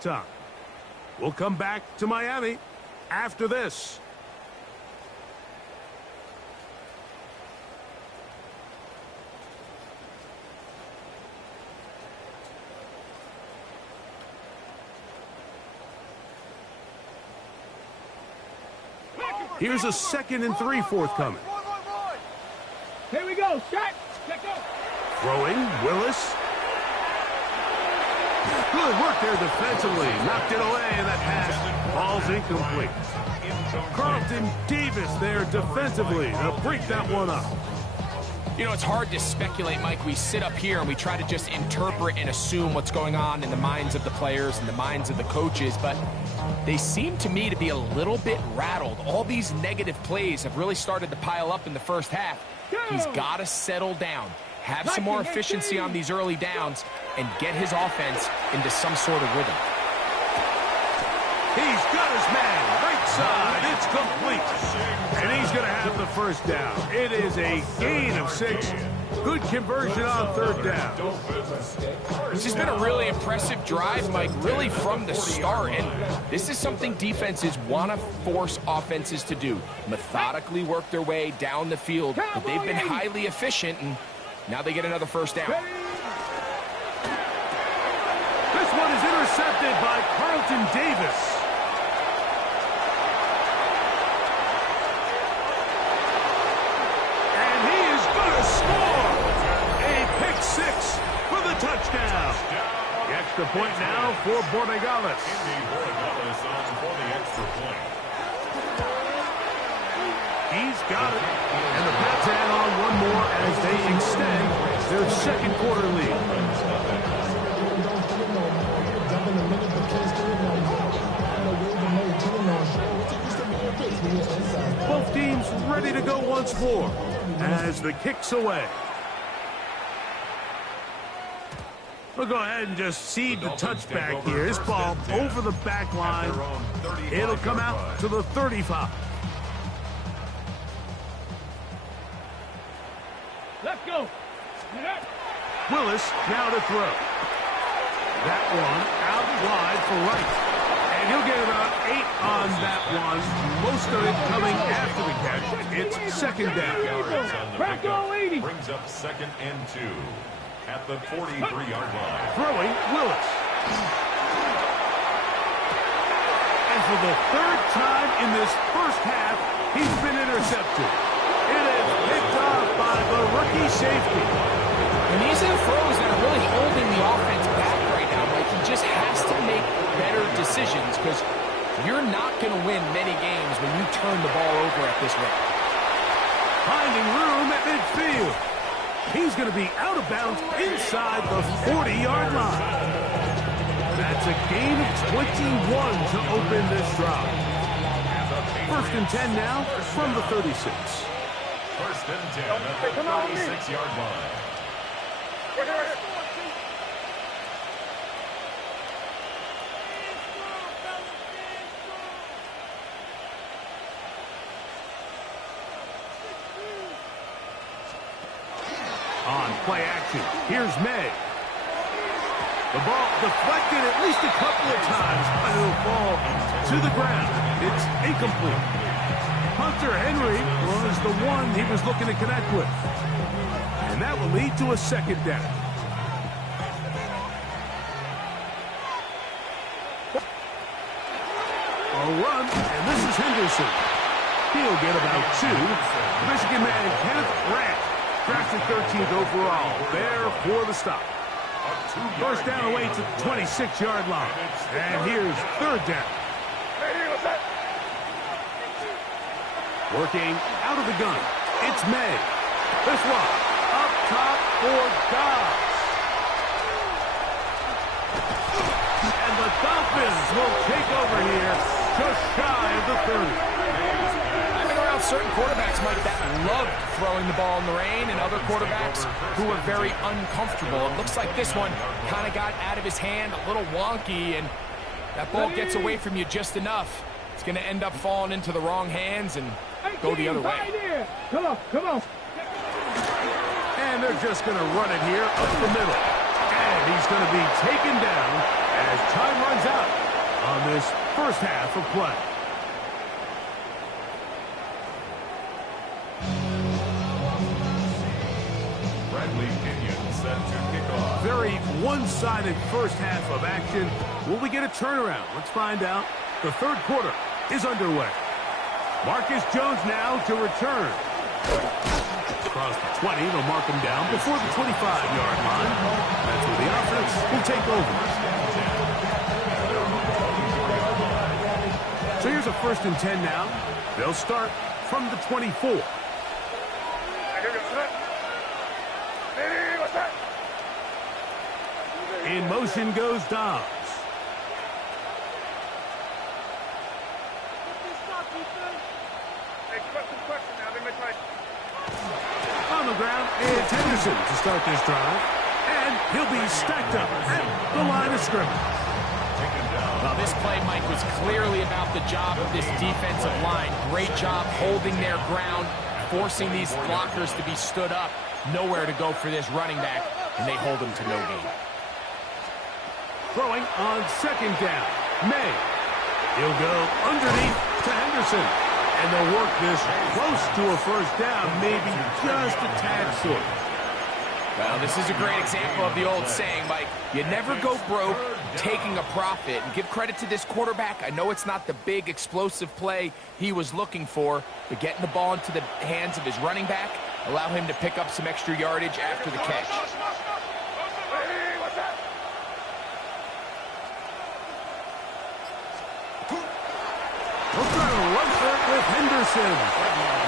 halftime. We'll come back to Miami after this. Here's a 2nd and 3 forthcoming. Here we go. Shot. Check out. Throwing, Willis. Good work there defensively. Knocked it away, and that pass ball's incomplete. Carlton Davis there defensively to break that one up. You know, it's hard to speculate, Mike. We sit up here and we try to just interpret and assume what's going on in the minds of the players and the minds of the coaches, but they seem to me to be a little bit rattled. All these negative plays have really started to pile up in the first half. He's got to settle down, have some more efficiency on these early downs, and get his offense into some sort of rhythm. He's got his man. Right side. It's complete. And he's going to have the first down. It is a gain of 6. Good conversion on 3rd down. This has been a really impressive drive, Mike, really from the start. And this is something defenses want to force offenses to do. Methodically work their way down the field. But they've been highly efficient, and now they get another first down. This one is intercepted by Carlton Davis. Touchdown. The extra point now for Borregales. He's got it. And the Pats add on one more as they extend their 2nd quarter lead. Both teams ready to go once more as the kick's away. We'll go ahead and just cede the touchback here. This ball over the back line. It'll come out to the 35. Let's go. Willis now to throw. That one out wide for Wright. And he'll get about 8 on that one. Most of it coming after the catch. It's 2nd down. Brings up 2nd and 2. At the 43-yard line. Throwing, Willis. And for the 3rd time in this first half, he's been intercepted. It is picked off by the rookie safety. And these are the throws that are really holding the offense back right now. Like, he just has to make better decisions because you're not going to win many games when you turn the ball over at this rate. Finding room at midfield. He's going to be out of bounds inside the 40-yard line. That's a gain of 21 to open this drive. 1st and 10 now from the 36. 1st and 10 at the 36-yard line. On play action, here's May. The ball deflected at least a couple of times, but it'll fall to the ground. It's incomplete. Hunter Henry was the one he was looking to connect with. And that will lead to a 2nd down. A run, and this is Henderson. He'll get about 2. Michigan man Kenneth Grant. Drafted 13th overall. There for the stop. 1st down away to the 26-yard line. And here's 3rd down. Working out of the gun. It's May. This one up top for Dobbs. And the Dolphins will take over here just shy of the 30. Certain quarterbacks, Mike, that loved throwing the ball in the rain, and other quarterbacks who were very uncomfortable. It looks like this one kind of got out of his hand, a little wonky, and that ball gets away from you just enough. It's going to end up falling into the wrong hands and go the other way. Come on, come on. And they're just going to run it here up the middle. And he's going to be taken down as time runs out. first half of play. Set to kick off. Very one-sided first half of action. Will we get a turnaround? Let's find out. The third quarter is underway. Marcus Jones now to return. Across the 20, they'll mark him down before the 25-yard line. That's where the offense will take over. So here's a 1st and 10 now. They'll start from the 24. In motion goes Dobbs. On the ground, it's Henderson to start this drive. And he'll be stacked up at the line of scrimmage. Well, this play, Mike, was clearly about the job of this defensive line. Great job holding their ground, forcing these blockers to be stood up. Nowhere to go for this running back, and they hold him to no gain. Throwing on 2nd down. May. He'll go underneath to Henderson. And they'll work this close to a 1st down, maybe just a tad short. Well, this is a great example of the old saying, Mike. You never go broke taking a profit. And give credit to this quarterback. I know it's not the big explosive play he was looking for, but getting the ball into the hands of his running back, allow him to pick up some extra yardage after the catch. We'll try to run for it with Henderson.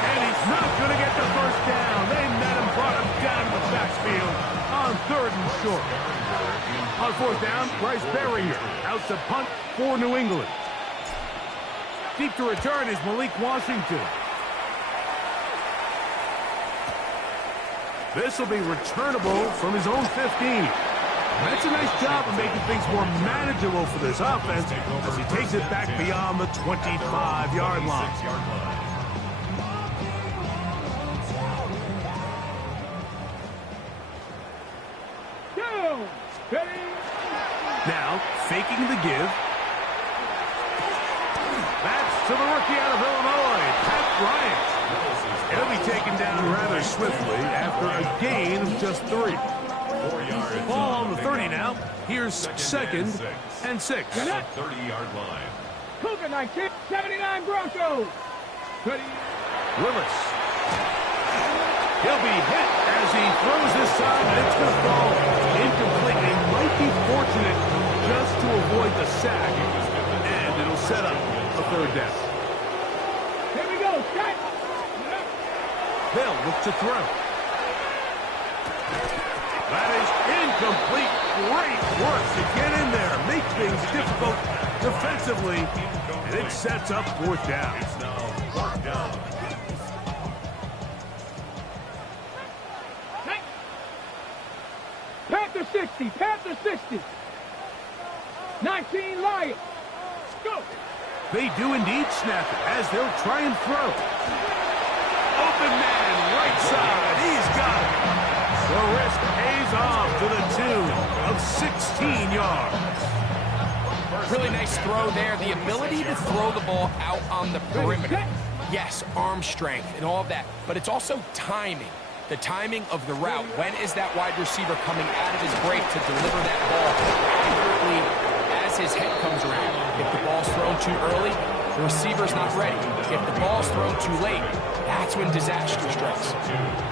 And he's not going to get the 1st down. They met him, brought him down to the backfield on 3rd and short. On 4th down, Bryce Berringer out to punt for New England. Deep to return is Malik Washington. This will be returnable from his own 15. That's a nice job of making things more manageable for this offense as he takes it back beyond the 25-yard line. Now, faking the give. That's to the rookie out of Illinois, Pat Bryant. He'll be taken down rather swiftly after a gain of just 3. Ball on the 30 now. Here's 2nd and 6. 30-yard line. Cougar 1979 Broncos. Willis. He'll be hit as he throws this side, and it's going to fall incomplete. They might be fortunate just to avoid the sack, and it'll set up a 3rd down. Here we go. Shot. They'll look to throw. That is incomplete. Great work to get in there. Make things difficult defensively. And it sets up 4th down. Panther 60. Panther 60. 19 Lions. Go. They do indeed snap it as they'll try and throw. Open man, right side. He's got it. The risk pays off to the tune of 16 yards. Really nice throw there. The ability to throw the ball out on the perimeter. Yes, arm strength and all of that, but it's also timing. The timing of the route. When is that wide receiver coming out of his break to deliver that ball accurately as his head comes around? If the ball's thrown too early, the receiver's not ready. If the ball's thrown too late, that's when disaster strikes.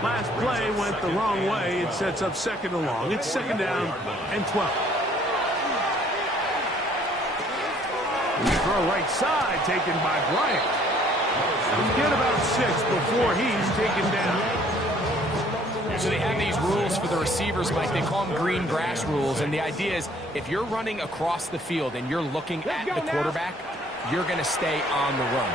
Last play went the wrong way. It sets up 2nd and long. It's 2nd down and 12. Throw right side taken by Bryant. He'll get about 6 before he's taken down. So they have these rules for the receivers, Mike. They call them green grass rules. And the idea is if you're running across the field and you're looking at the quarterback, you're going to stay on the run.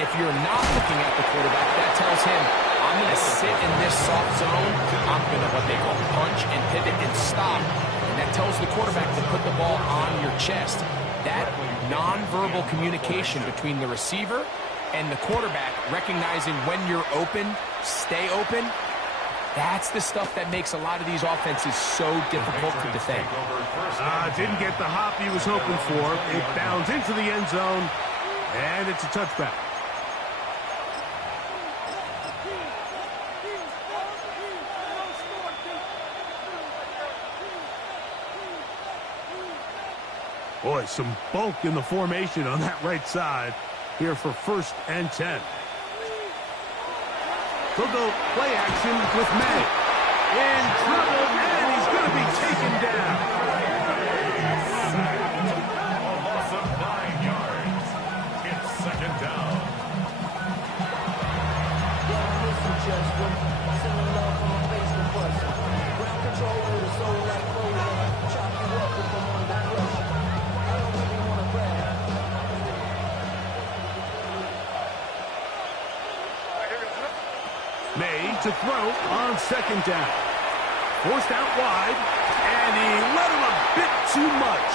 If you're not looking at the quarterback, that tells him, I'm going to sit in this soft zone. I'm going to what they call punch and pivot and stop. And that tells the quarterback to put the ball on your chest. That nonverbal communication between the receiver and the quarterback, recognizing when you're open, stay open, That's the stuff that makes a lot of these offenses so difficult to defend. Didn't get the hop he was hoping for. It bounds into the end zone, and it's a touchback. Boy, some bulk in the formation on that right side here for 1st and 10. They'll go play action with May. In trouble, and he's going to be taken down. Loss of 9 yards. It's 2nd down. May to throw on 2nd down. Forced out wide, and he let him a bit too much.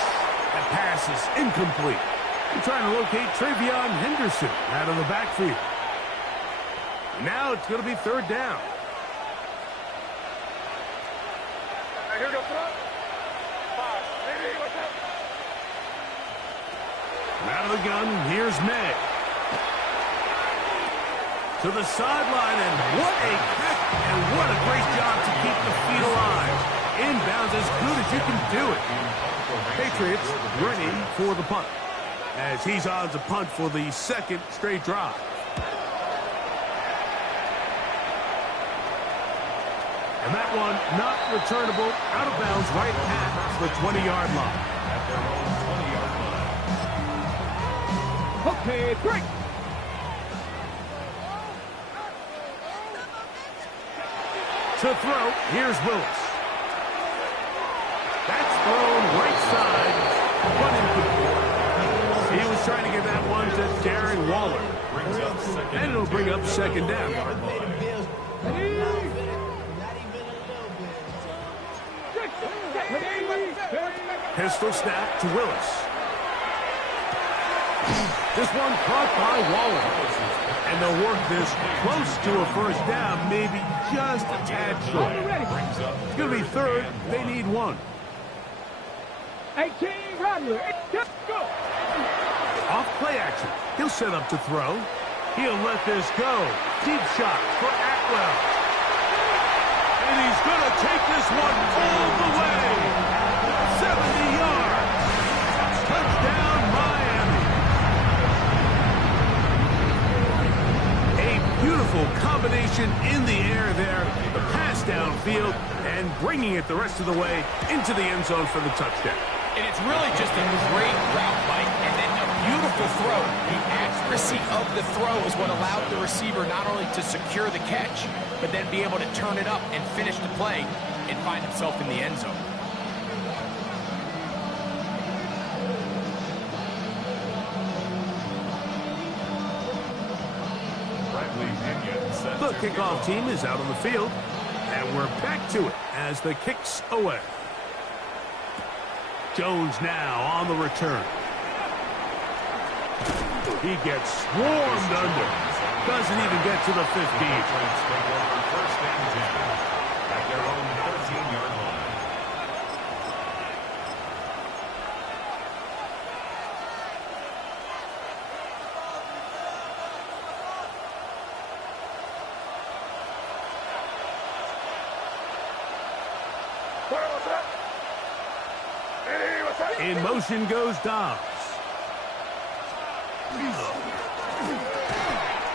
That pass is incomplete. They're trying to locate Travion Henderson out of the backfield. Now it's going to be 3rd down. Here goes Out of the gun, here's May. To the sideline, and what a catch, and what a great job to keep the feet alive. Inbounds as good as you can do it. Patriots ready for the punt, as he's on to punt for the 2nd straight drive. And that one not returnable, out of bounds right at the 20-yard line. At their own 20-yard line. Okay, break. To throw, here's Willis. That's thrown right side, but incomplete. He was trying to get that one to Darren Waller. And it'll bring up 2nd down. Pistol snap to Willis. This one caught by Waller. And they'll work this close to a 1st down, maybe just a tad short. It's going to be 3rd. They need 1. 18, Rodler. Go. Off play action. He'll set up to throw. He'll let this go. Deep shot for Atwell. And he's going to take this one all the way. 70 yards. Touchdown, Miami. A beautiful combination in the air there. The pass downfield and bringing it the rest of the way into the end zone for the touchdown. And it's really just a great route, Mike, and then a beautiful throw. The accuracy of the throw is what allowed the receiver not only to secure the catch, but then be able to turn it up and finish the play and find himself in the end zone. The kickoff team is out on the field, and we're back to it as the kick's away. Jones now on the return. He gets swarmed under. Doesn't even get to the 15. First and 10 at their own 13-yard line. In motion goes Dobbs.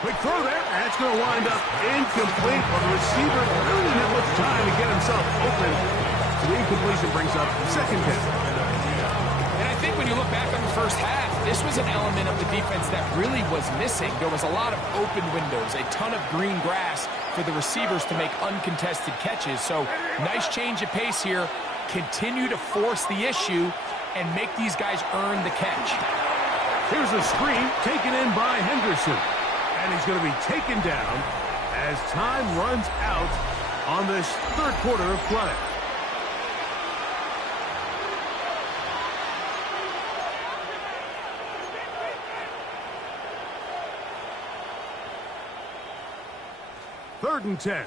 Quick throw there, and it's going to wind up incomplete. But the receiver really didn't have much time to get himself open. So the incompletion brings up 2nd down. And I think when you look back on the first half, this was an element of the defense that really was missing. There was a lot of open windows, a ton of green grass for the receivers to make uncontested catches. So nice change of pace here. Continue to force the issue and make these guys earn the catch. Here's a screen taken in by Henderson. And he's going to be taken down as time runs out on this 3rd quarter of play. Third and 10.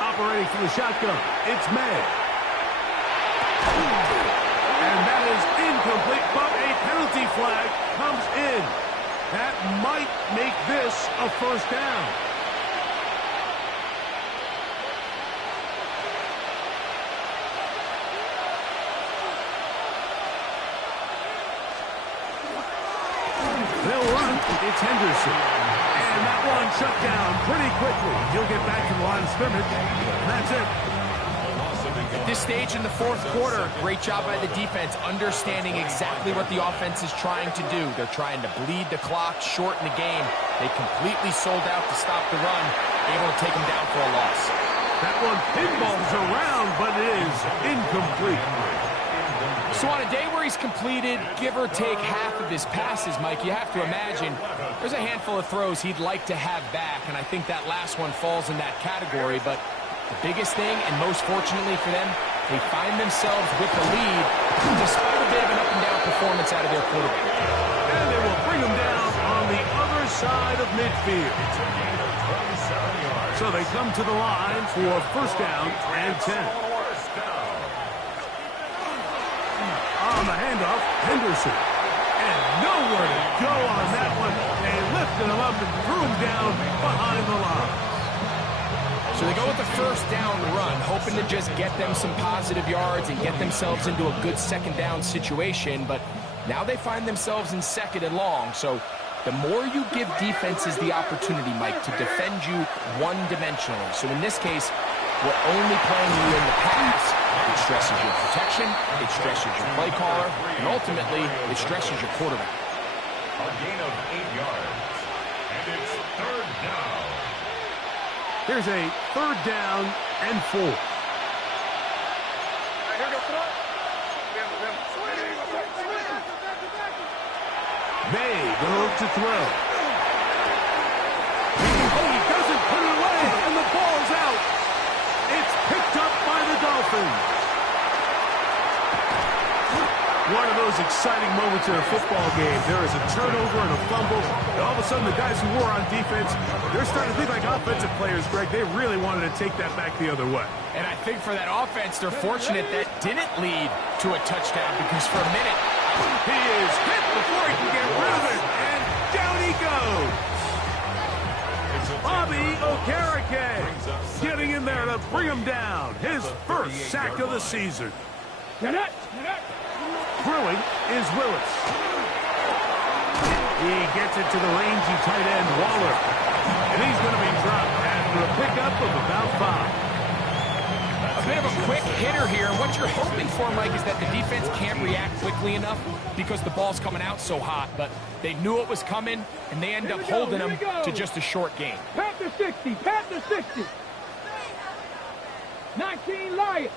Operating from the shotgun, it's May. And that is incomplete, but a penalty flag comes in. That might make this a first down. They'll run. It's Henderson. And that one shut down pretty quickly. He'll get back to the line of scrimmage. And that's it. At this stage in the fourth quarter, great job by the defense, understanding exactly what the offense is trying to do. They're trying to bleed the clock, shorten the game. They completely sold out to stop the run, able to take them down for a loss. That one pinballs around, but it is incomplete. So on a day where he's completed, give or take half of his passes, Mike, you have to imagine there's a handful of throws he'd like to have back, and I think that last one falls in that category. But the biggest thing, and most fortunately for them, they find themselves with the lead despite a bit of an up-and-down performance out of their quarterback. And they will bring him down on the other side of midfield. So they come to the line for first down and 10. On the handoff, Henderson. And nowhere to go on that one. They lifted him up and threw him down behind the line. So they go with the first down run, hoping to just get them some positive yards and get themselves into a good second down situation. But now they find themselves in second and long. So the more you give defenses the opportunity, Mike, to defend you one-dimensionally. So in this case, we're only playing you in the pass. It stresses your protection, it stresses your play caller, and ultimately, it stresses your quarterback. A gain of 8 yards, and it's third down. Here's a third down and 4. May going to throw. He doesn't put it away, and the ball's out. It's picked up by the Dolphins. One of those exciting moments in a football game. There is a turnover and a fumble, and all of a sudden the guys who were on defense, they're starting to think like offensive players, Greg. They really wanted to take that back the other way. And I think for that offense, they're fortunate that didn't lead to a touchdown, because for a minute, he is hit before he can get rid of it, and down he goes. Bobby Okereke getting in there to bring him down. His first sack of the season. Throwing is Willis. He gets it to the rangy tight end, Waller. And he's going to be dropped after a pickup of about 5. A bit of a quick hitter here. What you're hoping for, Mike, is that the defense can't react quickly enough because the ball's coming out so hot. But they knew it was coming, and they end up holding them to just a short game. Pat the 60, pat the 60. 19 Lions.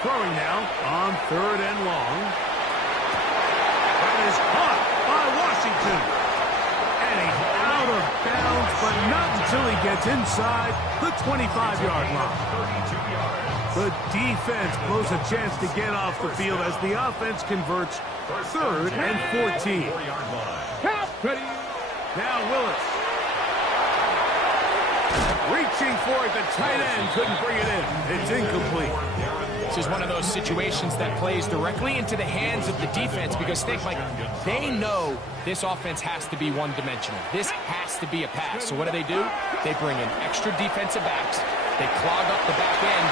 Throwing now on third and long. That is caught by Washington. And he's out of bounds, but not until he gets inside the 25-yard line. The defense blows a chance to get off the field as the offense converts third and 14. Now Willis. Reaching for it, the tight end couldn't bring it in. It's incomplete. This is one of those situations that plays directly into the hands of the defense, because think, Mike, they know this offense has to be one-dimensional. This has to be a pass. So what do? They bring in extra defensive backs. They clog up the back end.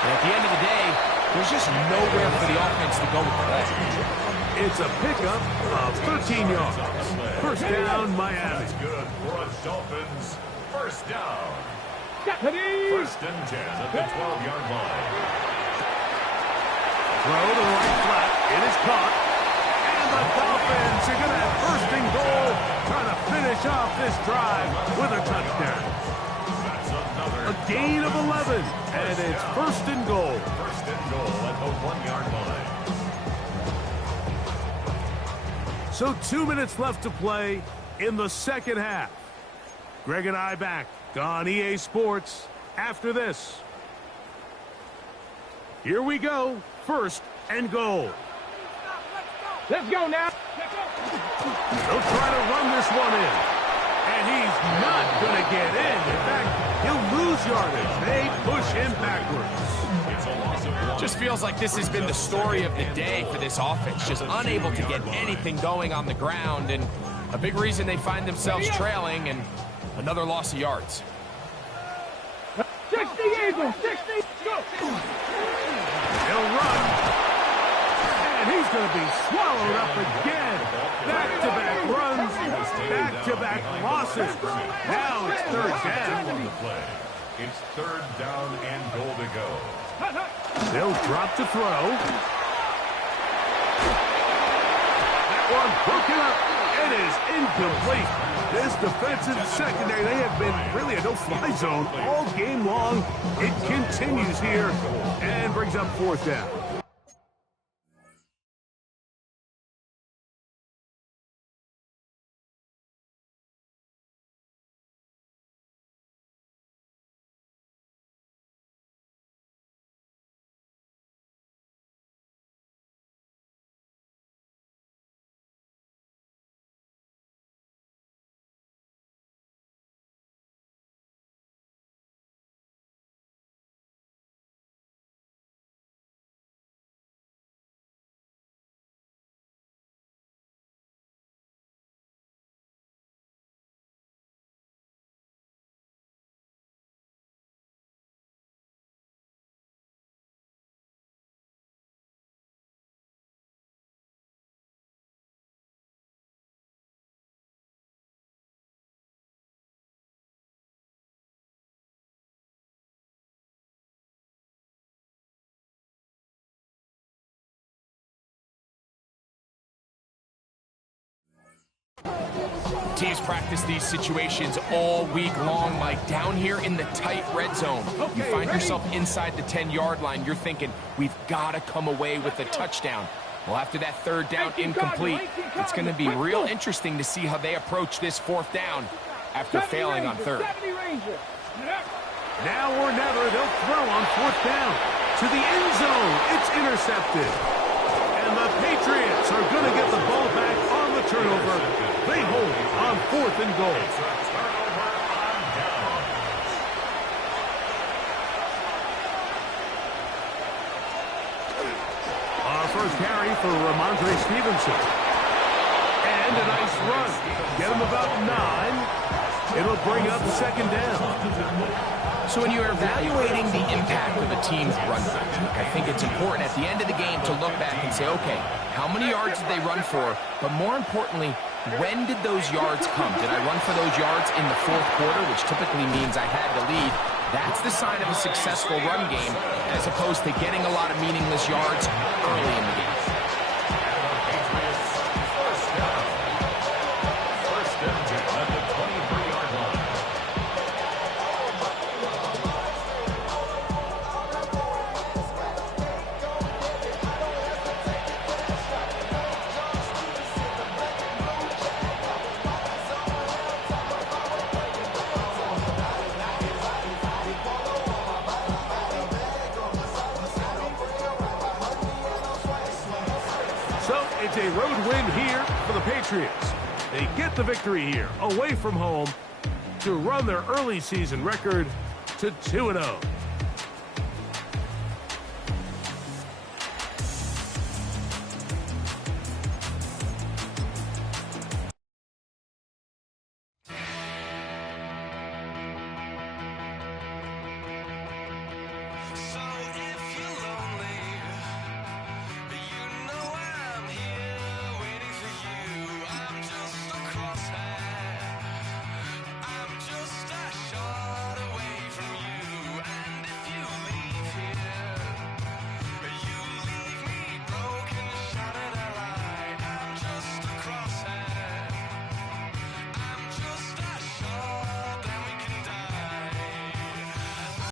And at the end of the day, there's just nowhere for the offense to go with the ball. It's a pickup of 13 yards. First down, Miami. Good for a Dolphins. First down. First and 10 at the 12-yard line. Throw to the right flat. It is caught. And the Dolphins are going to have first and goal, trying to finish off this drive with a touchdown. A gain of 11, and it's first and goal. First and goal at the 1-yard line. So 2 minutes left to play in the second half. Greg and I back on EA Sports after this. Here we go. First and goal. Let's go now. They'll try to run this one in. And he's not going to get in. In fact, he'll lose yardage. They push him backwards. Just feels like this has been the story of the day for this offense. Just unable to get anything going on the ground, and a big reason they find themselves trailing, and another loss of yards. 60 Eagles, 60, go! He'll run. And he's going to be swallowed up again. Back-to-back runs, back-to-back losses. Now it's third down. It's third down and goal to go. They'll drop to throw. That one broken up. It is incomplete. This defensive secondary, they have been really a no-fly zone all game long. It continues here and brings up fourth down. Teams practice these situations all week long, Mike. Down here in the tight red zone, you find yourself inside the 10-yard line. You're thinking, we've got to come away with a touchdown. Well, after that third down incomplete, it's going to be real interesting to see how they approach this fourth down after failing on third. Now or never, they'll throw on fourth down. To the end zone, it's intercepted. And the Patriots are going to get the ball back on the turnover. They hold on fourth and goal. It's a turnover on down. Our first carry for Ramondre Stevenson. And a nice run. Get him about 9. It'll bring up second down. So when you're evaluating the impact of a team's run back, I think it's important at the end of the game to look back and say, okay, how many yards did they run for? But more importantly, when did those yards come? Did I run for those yards in the fourth quarter, which typically means I had the lead? That's the sign of a successful run game, as opposed to getting a lot of meaningless yards early in the game. First and 10 at the 23-yard line. It's a road win here for the Patriots. They get the victory here, away from home, to run their early season record to 2-0.